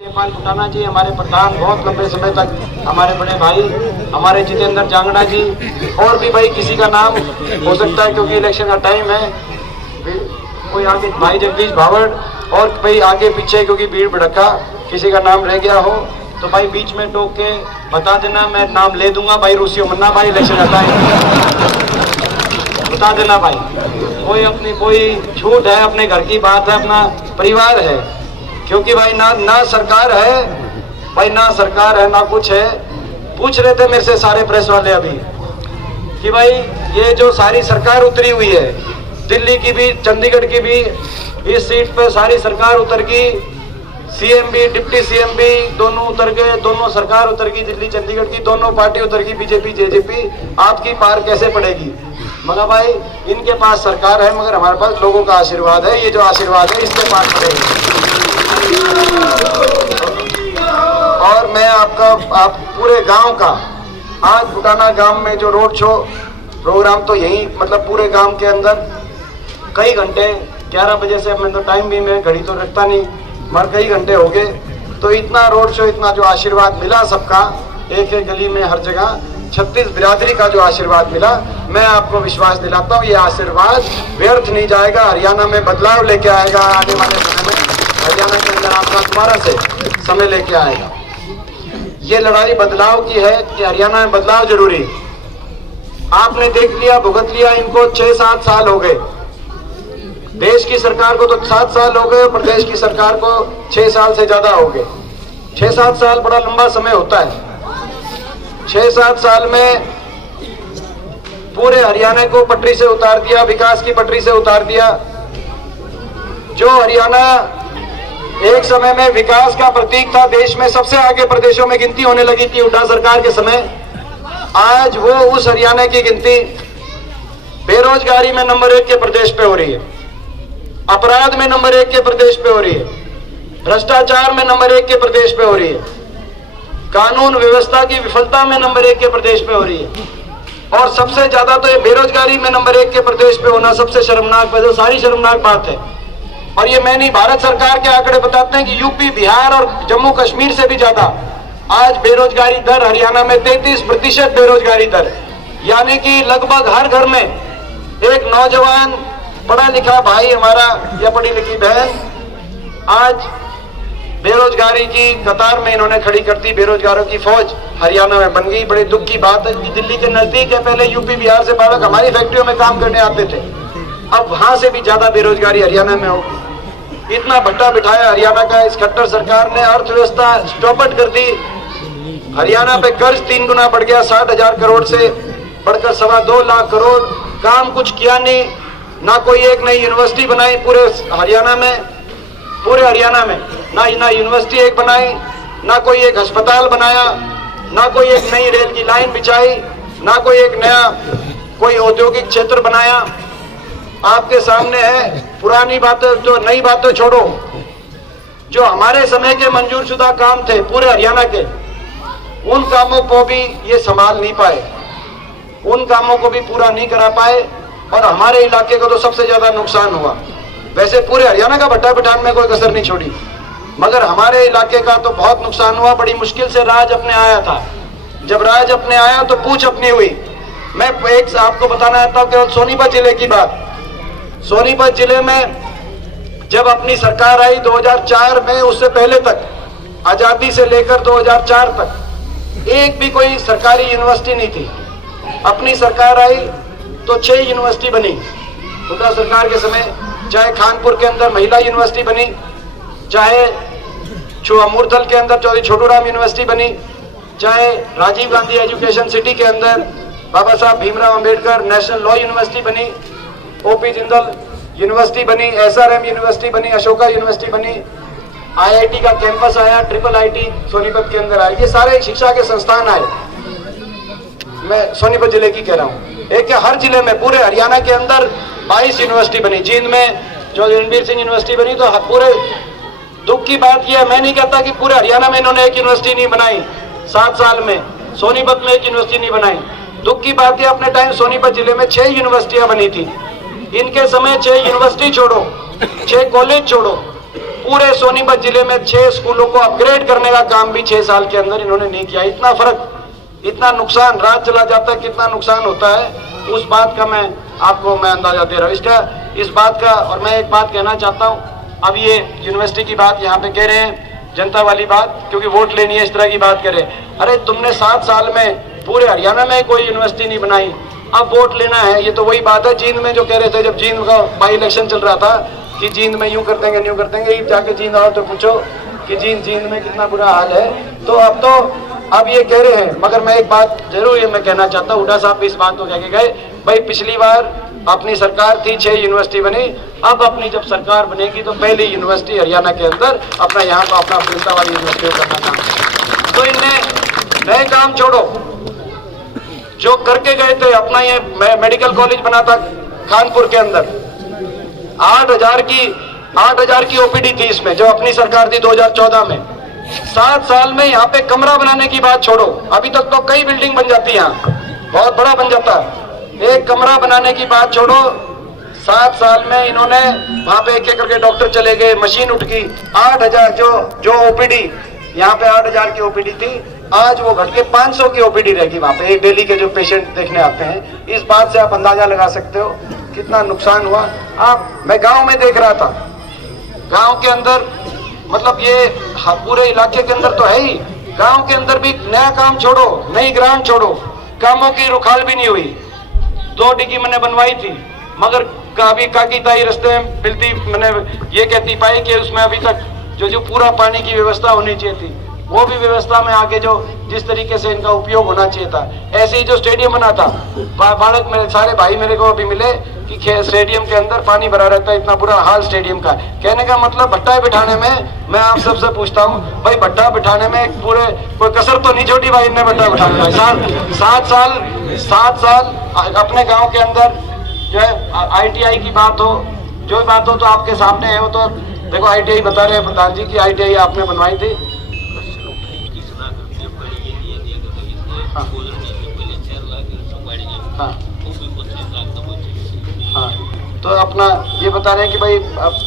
जयपाल फुटाना जी हमारे प्रधान, बहुत लंबे समय तक हमारे बड़े भाई हमारे जितेंद्र जांगड़ा जी, और भी भाई किसी का नाम हो सकता है क्योंकि इलेक्शन का टाइम है, कोई आगे भाई जगदीश भावड़, और भाई आगे पीछे क्योंकि भीड़ भड़का किसी का नाम रह गया हो तो भाई बीच में टोक के बता देना, मैं नाम ले दूंगा भाई। रूसियो मन्ना भाई इलेक्शन का टाइम बता देना भाई। कोई अपनी कोई छूट है, अपने घर की बात है, अपना परिवार है, क्योंकि भाई ना सरकार है भाई, ना सरकार है ना कुछ है। पूछ रहे थे मेरे से सारे प्रेस वाले अभी कि भाई ये जो सारी सरकार उतरी हुई है, दिल्ली की भी चंडीगढ़ की भी, इस सीट पे सारी सरकार उतर गई, सीएम भी डिप्टी सीएम भी दोनों उतर गए, दोनों सरकार उतर गई, दिल्ली चंडीगढ़ की दोनों पार्टी उतर गई, बीजेपी जेजेपी, आपकी पार कैसे पड़ेगी? मगर भाई इनके पास सरकार है मगर हमारे पास लोगों का आशीर्वाद है, ये जो आशीर्वाद है इसके पास पड़ेगी। और मैं आप पूरे गांव का, आज फुटाना गांव में जो रोड शो प्रोग्राम तो यही मतलब पूरे गांव के अंदर कई घंटे, 11 बजे से मैं तो टाइम भी मैं घड़ी तो रखता नहीं मगर कई घंटे हो गए, तो इतना रोड शो, इतना जो आशीर्वाद मिला सबका, एक एक गली में हर जगह 36 बिरादरी का जो आशीर्वाद मिला, मैं आपको विश्वास दिलाता हूँ ये आशीर्वाद व्यर्थ नहीं जाएगा। हरियाणा में बदलाव लेके आएगा, आने वाले समय में हरियाणा के अंदर आपका दोबारा से समय लेके आएगा। ये लड़ाई बदलाव की है कि हरियाणा में बदलाव जरूरी। आपने देख लिया, भुगत लिया, इनको 6-7 साल हो गए, देश की सरकार को तो 7 साल हो गए, प्रदेश की सरकार को 6 साल से ज्यादा हो गए। 6-7 साल बड़ा लंबा समय होता है। 6-7 साल में पूरे हरियाणा को पटरी से उतार दिया, विकास की पटरी से उतार दिया। जो हरियाणा एक समय में विकास का प्रतीक था, देश में सबसे आगे प्रदेशों में गिनती होने लगी थी हुड्डा सरकार के समय, आज वो उस हरियाणा की गिनती बेरोजगारी में नंबर 1 के प्रदेश पे हो रही है, अपराध में नंबर 1 के प्रदेश पे हो रही है, भ्रष्टाचार में नंबर 1 के प्रदेश पे हो रही है, कानून व्यवस्था की विफलता में नंबर 1 के प्रदेश पे हो रही है, और सबसे ज्यादा तो ये बेरोजगारी में नंबर 1 के प्रदेश पे होना सबसे शर्मनाक, वजह सारी शर्मनाक बात है। और ये मैं नहीं, भारत सरकार के आंकड़े बताते हैं कि यूपी, बिहार और जम्मू कश्मीर से भी ज्यादा आज बेरोजगारी दर हरियाणा में 33% बेरोजगारी दर, यानी कि लगभग हर घर में एक नौजवान पढ़ा लिखा भाई हमारा या पढ़ी लिखी बहन आज बेरोजगारी की कतार में इन्होंने खड़ी कर दी। बेरोजगारों की फौज हरियाणा में बन गई। बड़ी दुख की बात है कि दिल्ली के नजदीक है, पहले यूपी बिहार से बालक हमारी फैक्ट्रियों में काम करने आते थे, अब वहां से भी ज्यादा बेरोजगारी हरियाणा में हो। इतना भट्टा बिठाया हरियाणा का इस खट्टर सरकार ने, अर्थव्यवस्था स्टॉपट कर दी। हरियाणा पे कर्ज 3 गुना बढ़ गया, 60,000 करोड़ से बढ़कर 2.25 लाख करोड़। काम कुछ किया नहीं, ना कोई एक नई यूनिवर्सिटी बनाई पूरे हरियाणा में, पूरे हरियाणा में ना यूनिवर्सिटी एक बनाई, ना कोई एक अस्पताल बनाया, ना कोई एक नई रेल की लाइन बिछाई, ना कोई एक नया कोई औद्योगिक क्षेत्र बनाया। आपके सामने है पुरानी बातें, जो नई बातें छोड़ो, जो हमारे समय के मंजूर शुदा काम थे पूरे हरियाणा के, उन कामों को भी ये संभाल नहीं पाए, उन कामों को भी पूरा नहीं करा पाए, और हमारे इलाके को तो सबसे ज्यादा नुकसान हुआ। वैसे पूरे हरियाणा का भट्टा बिठान में कोई कसर नहीं छोड़ी, मगर हमारे इलाके का तो बहुत नुकसान हुआ। बड़ी मुश्किल से राज अपने आया था, जब राज अपने आया तो पूछ अपनी हुई। मैं एक आपको बताना चाहता हूँ केवल सोनीपत जिले की बात। सोनीपत जिले में जब अपनी सरकार आई 2004 में, उससे पहले तक, आजादी से लेकर 2004 तक एक भी कोई सरकारी यूनिवर्सिटी नहीं थी। अपनी सरकार आई तो 6 यूनिवर्सिटी बनी हुड्डा सरकार के समय, चाहे खानपुर के अंदर महिला यूनिवर्सिटी बनी, चाहे अमूरथल के अंदर चौधरी छोटूराम यूनिवर्सिटी बनी, चाहे राजीव गांधी एजुकेशन सिटी के अंदर बाबा Saheb Bhimrao Ambedkar national law university बनी, ओपी जिंदल यूनिवर्सिटी बनी, SRM यूनिवर्सिटी बनी, अशोका यूनिवर्सिटी बनी, IIT का कैंपस आया, IIIT सोनीपत के अंदर आया। ये सारे शिक्षा के संस्थान आए। मैं सोनीपत जिले की कह रहा हूँ। एक हर जिले में पूरे हरियाणा के अंदर 22 यूनिवर्सिटी बनी। जींद में चौधरी रणबीर सिंह यूनिवर्सिटी बनी। तो पूरे दुख की बात यह है, मैं नहीं कहता कि पूरे हरियाणा में इन्होंने एक यूनिवर्सिटी नहीं बनाई 7 साल में, सोनीपत में एक यूनिवर्सिटी नहीं बनाई। दुख की बात यह, अपने टाइम सोनीपत जिले में 6 यूनिवर्सिटियां बनी थी। इनके समय 6 यूनिवर्सिटी छोड़ो, 6 कॉलेज छोड़ो, पूरे सोनीपत जिले में 6 स्कूलों को अपग्रेड करने का काम भी 6 साल के अंदर इन्होंने नहीं किया। इतना फर्क, इतना नुकसान, रात चला जाता है कितना नुकसान होता है, उस बात का मैं आपको अंदाजा दे रहा हूँ। इस बात का, और मैं एक बात कहना चाहता हूँ, अब ये यूनिवर्सिटी की बात यहाँ पे कह रहे हैं, जनता वाली बात, क्योंकि वोट लेनी है, इस तरह की बात करें। अरे तुमने 7 साल में पूरे हरियाणा में कोई यूनिवर्सिटी नहीं बनाई, अब वोट लेना है। ये तो वही बात है जींद में जो कह रहे थे, जब जींद का बाई इलेक्शन चल रहा था कि जींद में यूं कर देंगे यूं कर देंगे, जाके जींद आओ तो पूछो कि जींद में कितना बुरा हाल है। तो अब ये कह रहे हैं, मगर मैं एक बात जरूर ये मैं कहना चाहता हूँ, हुड्डा साहब भी इस बात को कह के गए, भाई पिछली बार अपनी सरकार थी 6 यूनिवर्सिटी बनी, अब अपनी जब सरकार बनेगी तो पहली यूनिवर्सिटी हरियाणा के अंदर अपना यहाँ का अपना फिल्ता वाली यूनिवर्सिटी करना काम। तो इनने नए काम छोड़ो, जो करके गए थे, अपना ये मेडिकल कॉलेज बना था कानपुर के अंदर, 8,000 की ओपीडी थी इसमें, जो अपनी सरकार थी 2014 में। 7 साल में यहाँ पे कमरा बनाने की बात छोड़ो, अभी तक तो कई बिल्डिंग बन जाती है, यहाँ बहुत बड़ा बन जाता है, एक कमरा बनाने की बात छोड़ो। 7 साल में इन्होंने वहां पे एक करके डॉक्टर चले गए, मशीन उठ गई, 8,000 जो ओपीडी यहाँ पे 8,000 की ओपीडी थी, आज वो घट के 500 की ओपीडी रहेगी वहां पे, एक डेली के जो पेशेंट देखने आते हैं। इस बात से आप अंदाजा लगा सकते हो कितना नुकसान हुआ। मैं गांव में देख रहा था, गांव के अंदर मतलब ये पूरे इलाके के अंदर तो है ही, गांव के अंदर भी नया काम छोड़ो, नई ग्रांट छोड़ो, कामों की रुखाल भी नहीं हुई। 2 डिग्गी मैंने बनवाई थी, मगर कभी काकी ताई रस्ते में मिलती, मैंने ये कहती पाई कि उसमें अभी तक जो पूरा पानी की व्यवस्था होनी चाहिए थी, वो भी व्यवस्था में आगे जो जिस तरीके से इनका उपयोग होना चाहिए था। ऐसे ही जो स्टेडियम बना था, बालक मेरे सारे भाई मेरे को अभी मिले कि स्टेडियम के अंदर पानी भरा रहता है, इतना बुरा हाल स्टेडियम का। कहने का मतलब भट्टा बिठाने में, मैं आप सबसे पूछता हूँ भाई, भट्टा बिठाने में पूरे कोई कसर तो नहीं छोटी भाई इनने भट्टा बिठाने का। 7 साल अपने गाँव के अंदर जो है ITI की बात हो, जो बात हो तो आपके सामने है। वो तो देखो ITI बता रहे हैं प्रधान जी की ITI आपने बनवाई थी। हाँ, तो अपना ये बता रहे हैं कि भाई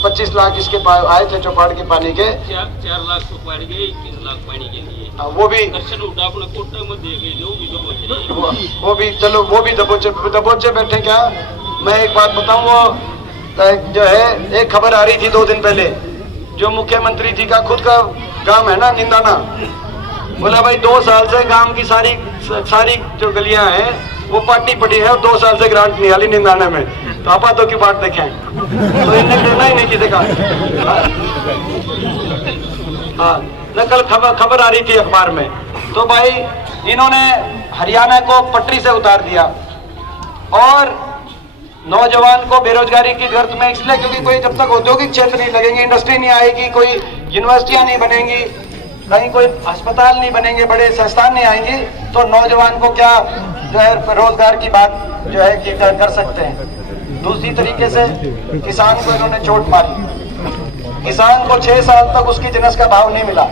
25 लाख इसके आए थे चौपाड़ के पानी के, 4 लाख चौपाड़ के, 21 लाख पानी के लिए। वो भी वो भी चलो, वो भी दबोचे बैठे। क्या मैं एक बात बताऊं, वो जो है एक खबर आ रही थी 2 दिन पहले, जो मुख्यमंत्री जी का खुद का गांव है ना निंदाना, बोला भाई 2 साल से गांव की सारी जो गलियां हैं वो पार्टी पड़ी है और 2 साल से ग्रांट नहीं आली निंदाने में, तो आपा तो की बात देखें, तो इन्हें देना ही नहीं किसी का। हाँ, कल खबर आ रही थी अखबार में। तो भाई इन्होंने हरियाणा को पटरी से उतार दिया और नौजवान को बेरोजगारी की गर्त में, इसलिए क्योंकि कोई जब तक औद्योगिक क्षेत्र नहीं लगेंगे, इंडस्ट्री नहीं आएगी, कोई यूनिवर्सिटियां नहीं बनेंगी, कहीं कोई अस्पताल नहीं बनेंगे, बड़े संस्थान नहीं आएंगे, तो नौजवान को क्या जो है रोजगार की बात जो है कि कर सकते हैं। दूसरी तरीके से किसान को इन्होंने चोट मारी, किसान को 6 साल तक उसकी जिनस का भाव नहीं मिला,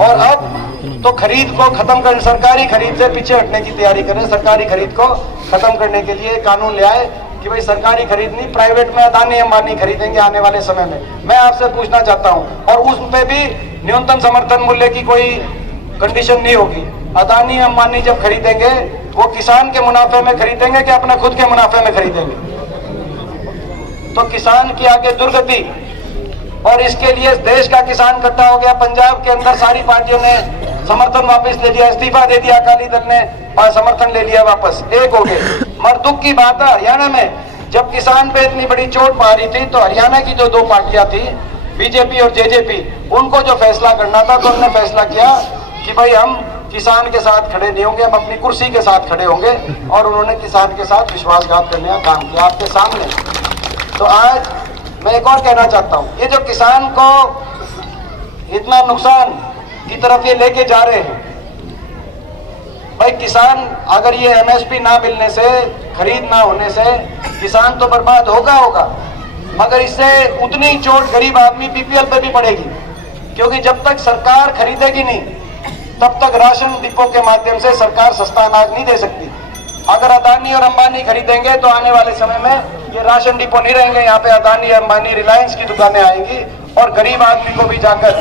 और अब तो खरीद को खत्म कर, सरकारी खरीद से पीछे हटने की तैयारी करें, सरकारी खरीद को खत्म करने के लिए कानून ले आए कि भाई सरकारी खरीद नहीं, प्राइवेट में अदानी अंबानी खरीदेंगे आने वाले समय में। मैं आपसे पूछना चाहता हूं, और उस पे भी न्यूनतम समर्थन मूल्य की कोई कंडीशन नहीं होगी। अदानी अंबानी जब खरीदेंगे वो किसान के मुनाफे में खरीदेंगे कि अपने खुद के मुनाफे में खरीदेंगे? तो किसान की आगे दुर्गति, और इसके लिए देश का किसान इकट्ठा हो गया। पंजाब के अंदर सारी पार्टियों ने समर्थन वापस ले लिया, इस्तीफा दे दिया, अकाली दल ने समर्थन ले लिया वापस, एक हो गए। मगर दुख की बात है, हरियाणा में जब किसान पे इतनी बड़ी चोट मारी थी, तो हरियाणा की जो 2 पार्टियां थी, बीजेपी और जेजेपी, उनको जो फैसला करना था, तो उन्होंने फैसला किया कि भाई हम किसान के साथ खड़े नहीं होंगे, हम अपनी कुर्सी के साथ खड़े होंगे, और उन्होंने किसान के साथ विश्वासघात करने का काम किया आपके सामने। तो आज मैं एक और कहना चाहता हूं, ये जो किसान को इतना नुकसान की तरफ ये लेके जा रहे हैं, भाई किसान अगर ये MSP ना मिलने से, खरीद ना होने से किसान तो बर्बाद होगा, मगर इससे उतनी ही चोट गरीब आदमी BPL पे भी पड़ेगी, क्योंकि जब तक सरकार खरीदेगी नहीं तब तक राशन डिपो के माध्यम से सरकार सस्ता अनाज नहीं दे सकती। अगर अदानी और अंबानी खरीदेंगे तो आने वाले समय में ये राशन डिपो नहीं रहेंगे, यहाँ पे अदानी अंबानी रिलायंस की दुकानें आएंगी और गरीब आदमी को भी जाकर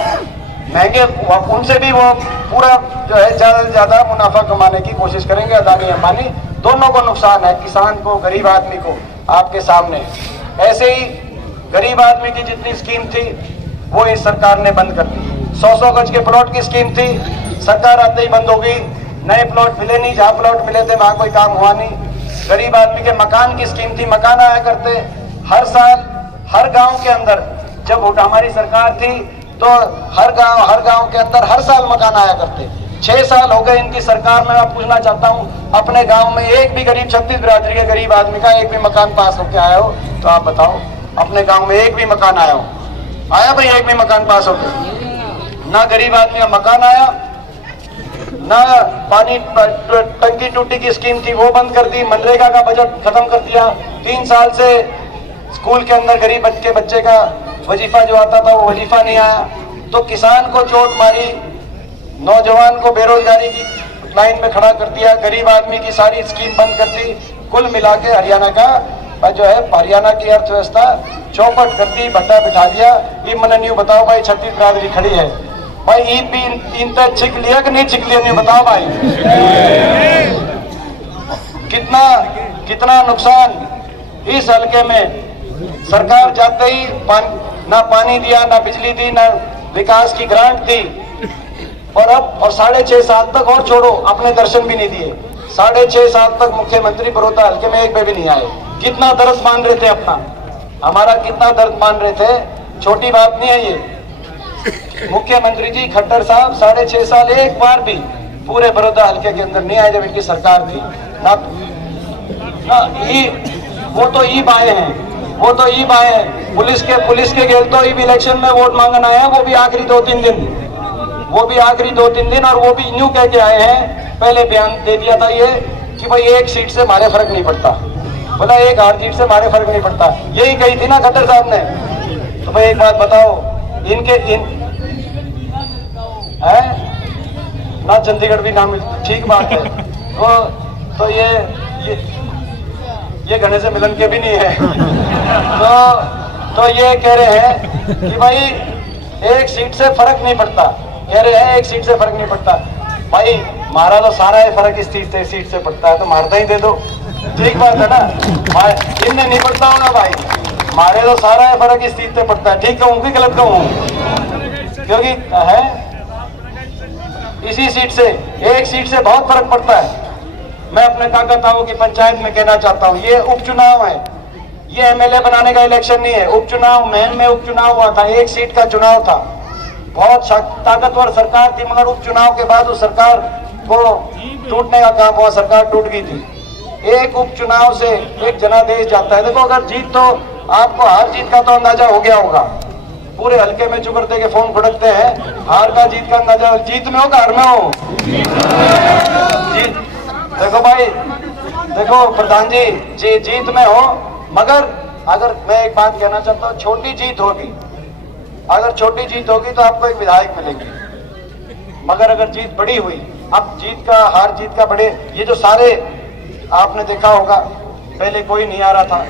महंगे उनसे भी वो पूरा जो है ज्यादा से ज्यादा मुनाफा कमाने की कोशिश करेंगे। अदानी अंबानी दोनों को नुकसान है, किसान को, गरीब आदमी को। आपके सामने ऐसे ही गरीब आदमी की जितनी स्कीम थी वो इस सरकार ने बंद कर दी। 100 गज के प्लॉट की स्कीम थी, सरकार आते ही बंद हो गई। नए प्लॉट मिले नहीं, जहां प्लॉट मिले थे वहां कोई काम हुआ नहीं। गरीब आदमी के मकान की स्कीम थी, मकान आया करते हर साल हर गांव के अंदर। जब हमारी सरकार थी तो हर गांव के अंदर हर साल मकान आया करते। 6 साल हो गए इनकी सरकार में। मैं पूछना चाहता हूं, अपने गांव में एक भी गरीब 36 बिरादरी के गरीब आदमी का एक भी मकान पास होके आया हो तो आप बताओ। अपने गांव में एक भी मकान आया हो? आया भाई एक भी मकान पास होके? ना गरीब आदमी का मकान आया, ना पानी टंकी टूटी की स्कीम थी वो बंद कर दी, मनरेगा का बजट खत्म कर दिया। 3 साल से स्कूल के अंदर गरीब बच्चे का वजीफा जो आता था वो वजीफा नहीं आया। तो किसान को चोट मारी, नौजवान को बेरोजगारी की लाइन में खड़ा कर दिया, गरीब आदमी की सारी स्कीम बंद कर दी। कुल मिला के हरियाणा का जो है, हरियाणा की अर्थव्यवस्था चौपट कर दी, भट्टा बिठा दिया। ये मैंने न्यू बताओ भाई, 36 बिरादरी खड़ी है भाई, ईद भी इन तक छिक लिया कि नहीं छिक लिया? नहीं बताओ भाई। कितना नुकसान इस हल्के में। सरकार जाते ही ना पानी दिया, ना बिजली दी, ना विकास की ग्रांट दी। और 6.5 साल तक, और छोड़ो, अपने दर्शन भी नहीं दिए। 6.5 साल तक मुख्यमंत्री बड़ौदा हल्के में एक पे भी नहीं आए। कितना दर्द मान रहे थे अपना, हमारा कितना दर्द मान रहे थे, छोटी बात नहीं है ये। मुख्यमंत्री जी खट्टर साहब 6.5 साल एक बार भी पूरे बड़ौदा हल्के के अंदर नहीं आए जब इनकी सरकार थी। वो तो ईब आए हैं, वो तो ईब आए हैं। पुलिस के गेल तो ईब इलेक्शन में वोट मांगने आए हैं, वो भी आखिरी 2-3 दिन, वो भी आखिरी 2-3 दिन। और वो भी न्यू कह के आए हैं, पहले बयान दे दिया था ये कि भाई एक सीट से हमारे फर्क नहीं पड़ता, बोला एक हार जीत से हमारे फर्क नहीं पड़ता, यही कही थी ना खट्टर साहब ने। तो भाई एक बात बताओ, है ना, चंडीगढ़ भी नाम, ठीक बात है। तो ये घने से मिलन के भी नहीं है। तो ये कह रहे हैं कि भाई एक सीट से फर्क नहीं पड़ता, कह रहे हैं एक सीट से फर्क नहीं पड़ता। भाई मारा तो सारा है, फर्क इस सीट से पड़ता है तो मारता ही दे दो, ठीक बात है ना। इनने नहीं पड़ता होगा भाई, मारे तो सारा है, फर्क इस सीट से पड़ता है। ठीक कहूँ कि गलत कहूँ? क्योंकि है इसी सीट से, एक सीट से बहुत फर्क पड़ता है। मैं अपने काका ताऊ की पंचायत में कहना चाहता हूँ, ये उपचुनाव है, ये एमएलए बनाने का इलेक्शन नहीं है। उपचुनाव में उपचुनाव हुआ था, एक सीट का चुनाव था। बहुत ताकतवर सरकार थी, मगर उपचुनाव के बाद उस सरकार को टूटने का काम हुआ, सरकार टूट गई थी। एक उपचुनाव से एक जनादेश जाता है। देखो, अगर जीत, तो आपको हार जीत का तो अंदाजा हो गया होगा। पूरे हल्के में चुकर दे के फोन फटकते हैं, हार का जीत का अंदाजा जीत में हो, हार में हो? जीत। देखो भाई, देखो प्रधान जी जीत में हो, मगर अगर मैं एक बात कहना चाहता हूँ, छोटी जीत होगी, अगर छोटी जीत होगी तो आपको एक विधायक मिलेंगे। मगर अगर जीत बड़ी हुई, अब जीत का हार जीत का बड़े, ये जो सारे आपने देखा होगा, पहले कोई नहीं आ रहा था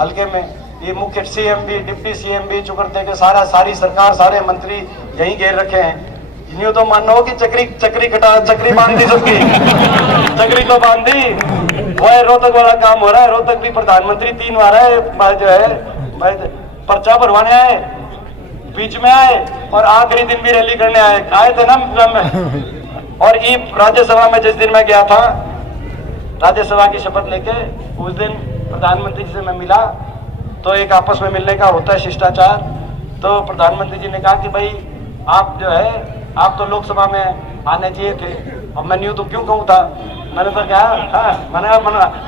हल्के में, ये मुख्य सीएम भी, डिप्टी सीएम भी, चुकरते के सारी सरकार, सारे मंत्री यहीं घेर रखे हैं। यूं तो मानो कि चक्री बांध दी सबकी, चक्री तो बांध दी। वह रोहतक वाला काम हो रहा है, रोहतक भी प्रधानमंत्री 3 बार है, जो है पर्चा भरवाने आए, बीच में आए और आखिरी दिन भी रैली करने आए थे ना। और ये राज्यसभा में जिस दिन मैं गया था, राज्यसभा की शपथ लेके, उस दिन प्रधानमंत्री जी से मैं मिला, तो एक आपस में मिलने का होता है शिष्टाचार। तो प्रधानमंत्री जी ने कहा कि भाई आप जो है, आप तो लोकसभा में आने चाहिए थे। अब मैं न्यू तो क्यों कहूँ था, मैंने तो कहा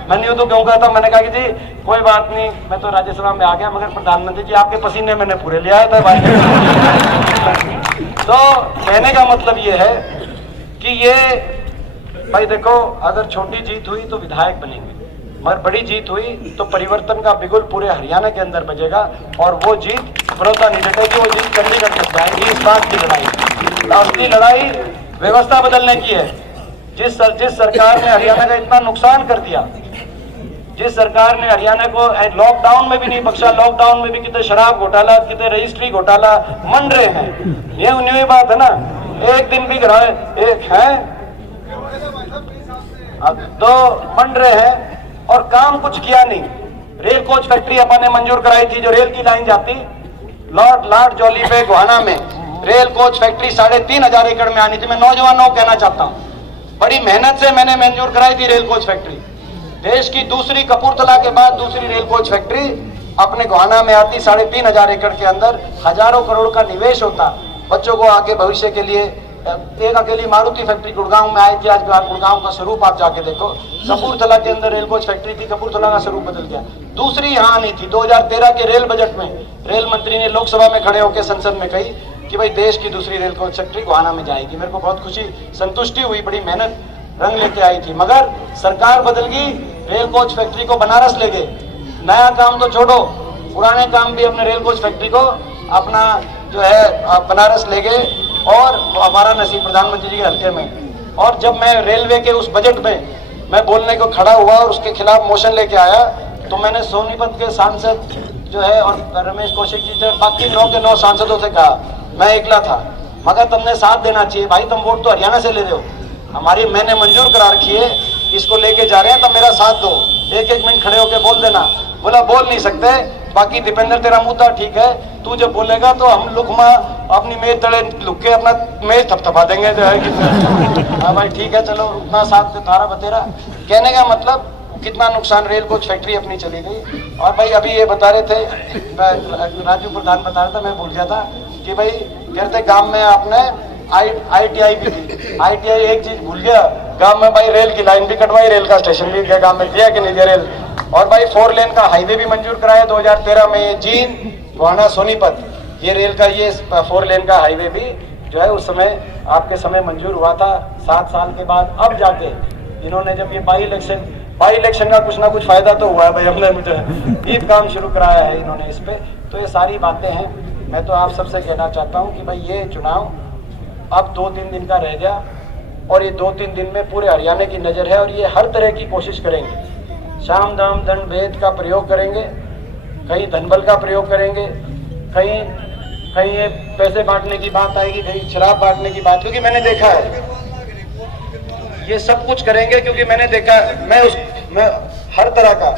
मैं न्यू तो क्यों कहा था, मैंने कहा कि जी कोई बात नहीं, मैं तो राज्यसभा में आ गया, मगर प्रधानमंत्री जी आपके पसीने मैंने पूरे ले आया था भाई। तो कहने का मतलब ये है कि ये भाई देखो, अगर छोटी जीत हुई तो विधायक बनेंगे, मगर बड़ी जीत हुई तो परिवर्तन का बिगुल पूरे हरियाणा के अंदर बजेगा। और वो जीत बड़ौदा नहीं जीतेगी, वो जीत चंडीगढ़ तक जाएगी। इस बात की लड़ाई, असली लड़ाई व्यवस्था बदलने की है। जिस सरकार ने हरियाणा का इतना नुकसान कर दिया, जिस सरकार ने हरियाणा को लॉकडाउन में भी नहीं बख्शा, लॉकडाउन में भी कितने शराब घोटाला, कितने रजिस्ट्री घोटाला मन रहे हैं। ये न्यू बात है ना, एक दिन भी कराए एक है, अब तो बन रहे हैं और काम कुछ किया नहीं। रेल कोच फैक्ट्री अपन ने मंजूर कराई थी, जो रेल की लाइन जाती लॉर्ड जॉली पे गोहाना में, रेल कोच फैक्ट्री 3,500 एकड़ में आनी थी। मैं नौजवानों को कहना चाहता हूँ, बड़ी मेहनत से मैंने मंजूर कराई थी रेल कोच फैक्ट्री। देश की दूसरी, कपूरथला के बाद दूसरी रेल कोच फैक्ट्री अपने गोहाना में आती, 3,500 एकड़ के अंदर हजारों करोड़ का निवेश होता, बच्चों को आगे भविष्य के लिए। एक अकेली मारुति फैक्ट्री गुड़गांव में आई थी, आज गुड़गांव का स्वरूप आप जाके देखो। कपूरथला के अंदर रेल कोच फैक्ट्री थी, कपूरथला का स्वरूप बदल गया। दूसरी यहाँ नहीं थी। 2013 के रेल बजट में रेल मंत्री ने लोकसभा में खड़े होकर संसद में कही कि भाई देश की दूसरी रेल कोच फैक्ट्री गोहाना में जाएगी। मेरे को बहुत खुशी, संतुष्टि हुई, बड़ी मेहनत रंग लेके आई थी। मगर सरकार बदल गई, रेल कोच फैक्ट्री को बनारस ले गए। नया काम तो छोड़ो, पुराने काम भी अपने रेल कोच फैक्ट्री को अपना जो है बनारस ले गए और हमारा नसीब प्रधानमंत्री जी के हल्के में। और जब मैं रेलवे के उस बजट में मैं बोलने को खड़ा हुआ और उसके खिलाफ मोशन लेके आया, तो मैंने सोनीपत के सांसद जो है और रमेश कौशिक जी थे, बाकी 9 के 9 सांसदों से कहा, मैं एकला था, मगर तुमने साथ देना चाहिए भाई, तुम वोट तो हरियाणा से ले रहे हो, हमारी मैंने मंजूर करा रखी है, इसको लेके जा रहे हैं, तब मेरा साथ दो। एक मिनट खड़े होकर बोल देना। बोला बोल नहीं सकते, बाकी दीपेंद्र तेरा मुद्दा ठीक है, तू जब बोलेगा तो हम लुकमा अपनी मेज तले लुक के अपना मेज थपथपा देंगे जो है। हाँ भाई ठीक है, चलो उतना साथ तारा बतेरा। कहने का मतलब कितना नुकसान, रेल कोच फैक्ट्री अपनी चली गई। और भाई अभी ये बता रहे थे, राजू प्रधान बता रहा था, मैं भूल गया था कि भाई कहते गांव में आपने ITI भी थी। ITI एक चीज भूल गया, गांव में भाई रेल की लाइन भी कटवाई, रेल का स्टेशन भी गांव में दिया कि नहीं दिया रेल। और भाई 4 लेन का हाईवे भी मंजूर कराया 2013 में, जींद गोहाना सोनीपत, ये रेल का ये 4 लेन का हाईवे भी जो है उस समय आपके समय मंजूर हुआ था। 7 साल के बाद अब जाके इन्होंने जब ये बाई इलेक्शन का कुछ ना कुछ फायदा तो हुआ है भाई, हमने मुझे ये काम शुरू कराया है इन्होंने इस पे। तो ये सारी बातें हैं। मैं तो आप सबसे कहना चाहता हूँ कि भाई ये चुनाव अब 2-3 दिन का रह गया और ये 2-3 दिन में पूरे हरियाणा की नज़र है और ये हर तरह की कोशिश करेंगे। साम दाम दंड भेद का प्रयोग करेंगे, कहीं धनबल का प्रयोग करेंगे, कहीं ये पैसे बांटने की बात आएगी, कहीं शराब बांटने की बात, क्योंकि मैंने देखा है ये सब कुछ करेंगे। क्योंकि मैंने देखा, मैं हर तरह का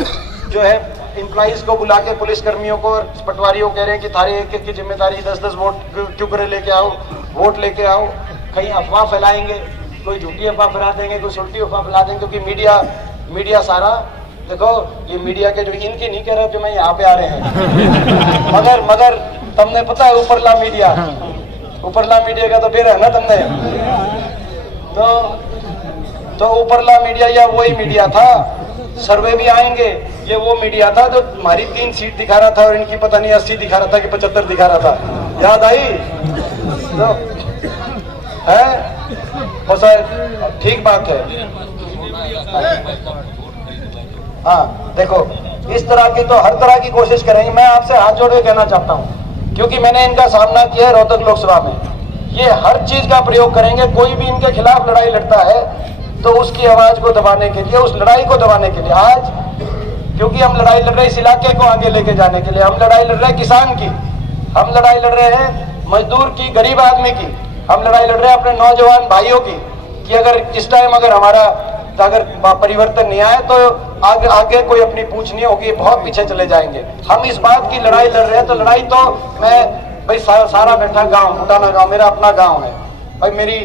जो है एम्प्लॉइज को बुला के पुलिस कर्मियों को, पटवारियों कह रहे हैं कि थारी एक की जिम्मेदारी 10-10 वोट क्यों करे लेके आओ, वोट लेके आओ। कहीं अफवाह फैलाएंगे, कोई झूठी अफवाह फैला देंगे, कोई उल्टी अफवाह फैला देंगे, क्योंकि मीडिया सारा देखो, ये मीडिया के जो इनके नहीं कह रहे जो मैं यहाँ पे आ रहे हैं मगर तुमने पता है ऊपरला मीडिया का तो फिर है ना तुमने, तो ऊपरला मीडिया या वही मीडिया था। सर्वे भी आएंगे, ये वो मीडिया था जो हमारी 3 सीट दिखा रहा था और इनकी पता नहीं 80 दिखा रहा था कि 75 दिखा रहा था। याद आई तो है, और सर ठीक बात है। हाँ देखो, इस तरह की तो हर तरह की कोशिश करेंगे। मैं आपसे हाथ जोड़ के कहना चाहता हूँ, क्योंकि मैंने इनका सामना किया है रोहतक लोकसभा में। ये हर चीज का प्रयोग करेंगे। कोई भी इनके खिलाफ लड़ाई लड़ता है तो उसकी आवाज को दबाने के लिए, उस लड़ाई को दबाने के लिए, आज क्योंकि हम लड़ाई लड़ रहे हैं इस इलाके को आगे लेके जाने के लिए, हम लड़ाई लड़ रहे हैं किसान की, हम लड़ाई लड़ रहे हैं मजदूर की, गरीब आदमी की, हम लड़ाई लड़ रहे हैं अपने नौजवान भाइयों की, कि अगर इस टाइम अगर परिवर्तन नहीं आए तो आगे कोई अपनी पूछ नहीं होगी, बहुत पीछे चले जाएंगे। हम इस बात की लड़ाई लड़ रहे हैं। तो लड़ाई तो मैं भाई सारा बैठा गांव, बुटाना गांव मेरा अपना गांव है भाई, मेरी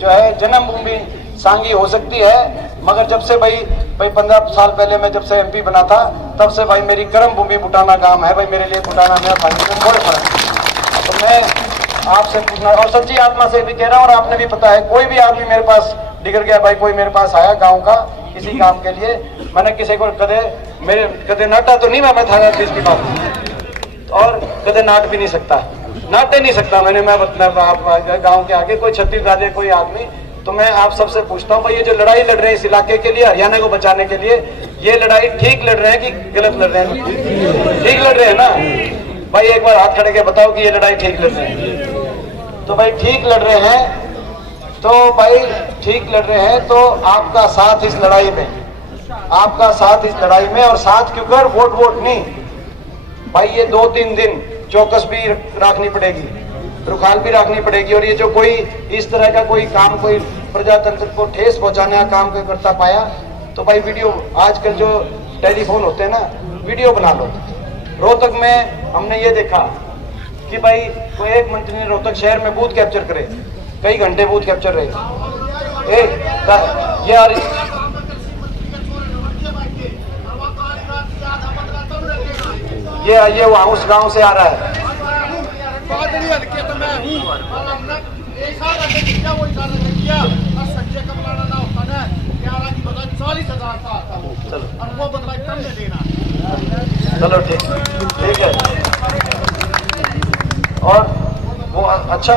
जो है जन्मभूमि सांगी हो सकती है, मगर जब से भाई 15 साल पहले मैं जब से MP बना था, तब से भाई मेरी कर्म भूमि बुटाना गांव है भाई, मेरे लिए बुटाना मेरा भाई में बहुत फर्क। तो मैं आपसे पूछना, और सच्ची आत्मा से भी कह रहा हूँ, और आपने भी पता है, कोई भी आदमी मेरे पास निकल गया भाई, कोई मेरे पास आया गांव का किसी काम के लिए, मैंने किसी को कदे नाटा तो नहीं, मैं था की बात, और कदे नाट भी नहीं सकता, नाटे नहीं सकता मैंने, मैं गांव के आगे कोई छत्तीस राज्य कोई आदमी। तो मैं आप सबसे पूछता हूँ भाई, ये जो लड़ाई लड़ रहे हैं इस इलाके के लिए, हरियाणा को बचाने के लिए, ये लड़ाई ठीक लड़ रहे हैं कि गलत लड़ रहे हैं? ठीक लड़ रहे हैं ना भाई? एक बार हाथ खड़े के बताओ कि ये लड़ाई ठीक लड़ रहे हैं। तो भाई ठीक लड़ रहे हैं, तो भाई ठीक लड़ रहे हैं, तो आपका साथ इस लड़ाई में आपका साथ इस लड़ाई में, और साथ क्यों कर, वोट नहीं भाई, ये 2-3 दिन चौकस भी रखनी पड़ेगी, रुखाल भी रखनी पड़ेगी। और ये जो कोई इस तरह का कोई काम, कोई प्रजातंत्र को ठेस पहुंचाने का काम कोई करता पाया तो भाई वीडियो, आजकल जो टेलीफोन होते हैं ना, वीडियो बना लो। रोहतक में हमने ये देखा कि भाई कोई एक मंत्री ने रोहतक शहर में बूथ कैप्चर करे, कई घंटे बूथ कैप्चर रहे। ये वहां उस गांव से आ रहा है। चलो ठीक है। और वो अच्छा